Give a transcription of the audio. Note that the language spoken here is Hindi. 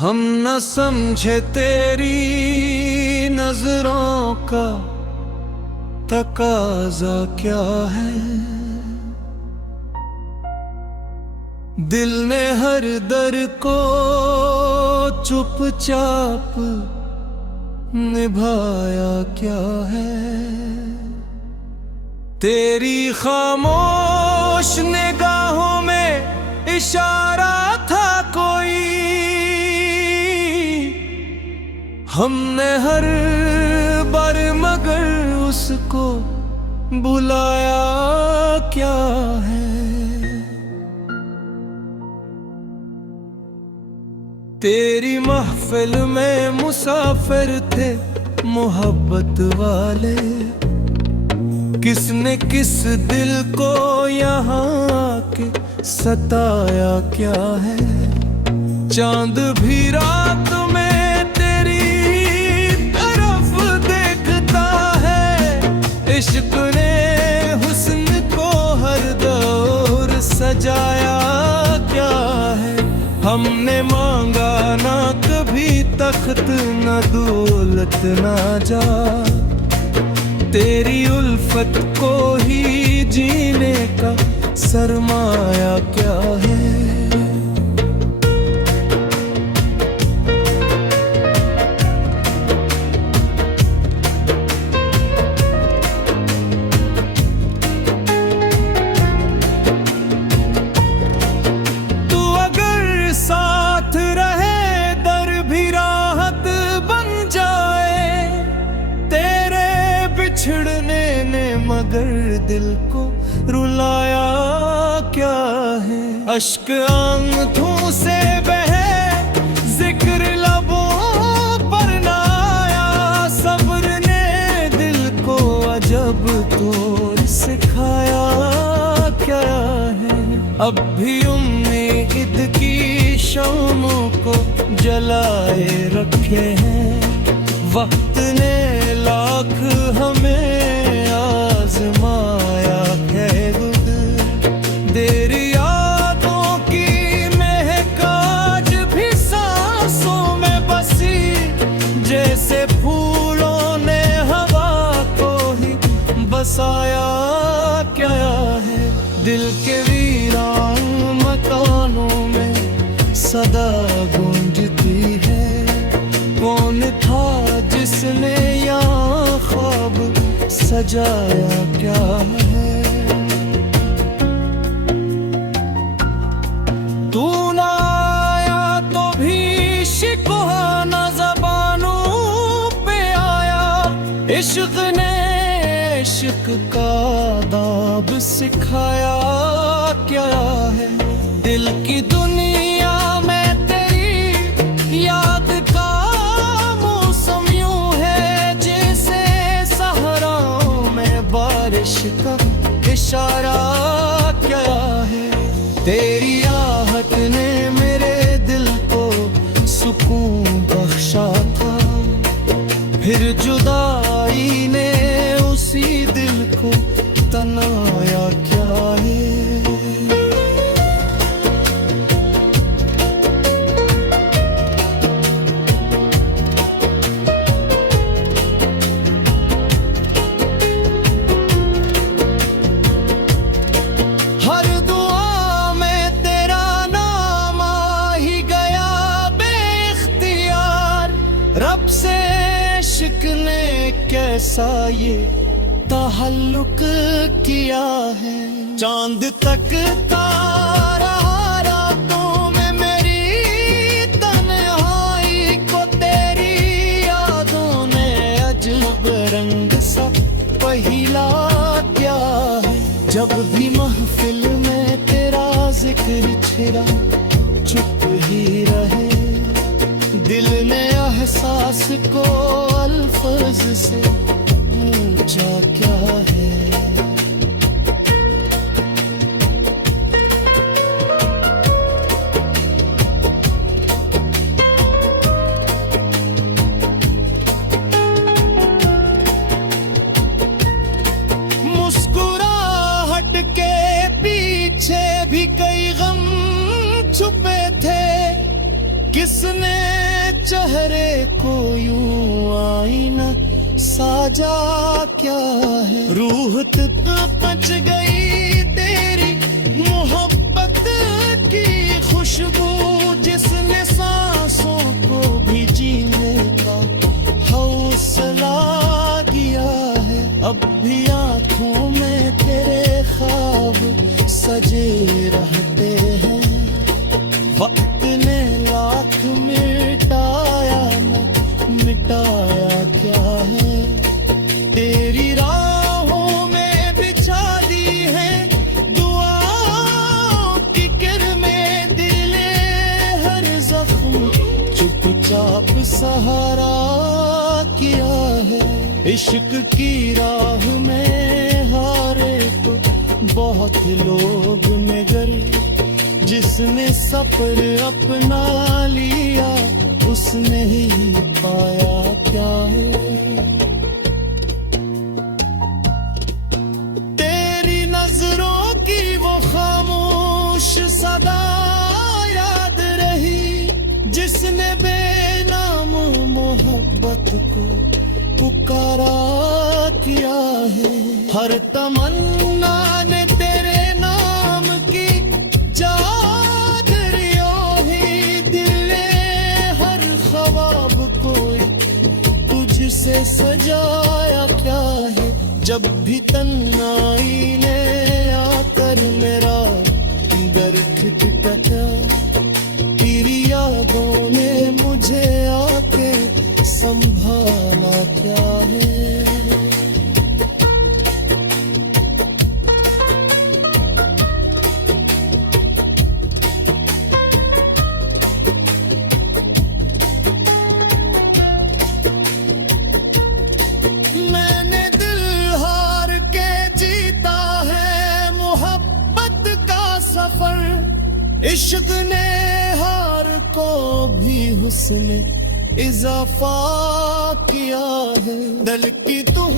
हम न समझे तेरी नजरों का तकाजा क्या है। दिल ने हर दर को चुपचाप निभाया क्या है। तेरी खामोश निगाहों में इशारा था कोई, हमने हर बार मगर उसको बुलाया क्या है। तेरी महफिल में मुसाफिर थे मोहब्बत वाले, किसने किस दिल को यहाँ आके सताया क्या है। चांद भी रात में तेरी तरफ देखता है, इश्क ने हुस्न को हर दौर सजाया क्या है। हमने मांगा ना कभी तख्त न दौलत ना जा, तेरी उल्फत को ही जीने का सरमाया क्या है। तू अगर साथ रहे दर भी राहत बन जाए, तेरे बिछड़ने ने मगर दिल को रुलाया क्या है। अश्क आंखों से बहे जिक्र लबों पर ना आया, सब्र ने दिल को अजब तौर सिखाया क्या है। अब भी उम्मीद की शामों को जलाए रखे हैं, वक्त ने लाख हमें आजमाया है। देर यादों की महक आज भी सांसों में बसी, जैसे फूलों ने हवा को ही बसाया क्या है। दिल के वीरान मकानों में सदा गूंजती है, कौन था जिसने यहाँ ख्वाब सजाया क्या है। तू ना आया तो भी शिकवा न ज़बानों पे आया, इश्क ने इश्क का दाब सिखाया क्या है। दिल की दुनिया में तेरी याद का मौसम यूं है, जैसे सहराओं में बारिश का इशारा क्या है। तेरी आहट ने मेरे दिल को सुकून बख्शा था, फिर जुदाई ने उसी दिल को तनाया क्या है। हर दुआ में तेरा नाम आ ही गया बेख्तियार, रब से इश्क ने कैसा ये ताल्लुक किया है। चांद तक तारा रातों में मेरी तन्हाई को तेरी यादों ने अजब रंग सा पहिला क्या है। जब भी महफिल में तेरा जिक्र छिड़ा चुप ही रहे, दिल ने एहसास को अल्फाज से पूछा क्या है। मुस्कुराहट के पीछे भी कई गम छुपे थे, किसने चेहरे को यूं आईना साजा क्या है। रूह तक पच गई तेरी मोहब्बत की खुशबू, जिसने सांसों को भी जीने का हौसला दिया है। अब भी आंखों में तेरे ख्वाब सजे रहते हैं। वक्त ने लाख मिटाया न मिटाया क्या है। तेरी राहों में बिछा दी है दुआओं की किरमें। दिले हर जख्म चुपचाप सहारा किया है। इश्क की राह में हारे तो बहुत लोग मगर जिसने सफर अपना लिया उसने ही पाया क्या है। तेरी नजरों की वो खामोश सदा याद रही, जिसने बेनाम मोहब्बत को पुकारा किया है। हर तमन्ना ने तेरे नाम की चादरियों ही दिले हर ख्वाब को तुझसे सजाया क्या है। जब भी तन्हाई ने आकर मेरा दर खटखटाया, तेरी यादों ने मुझे आके संभाला क्या है। मैंने दिल हार के जीता है मोहब्बत का सफर। इश्क ने हार को भी हुस्न इजाफा किया है। दिल की तुह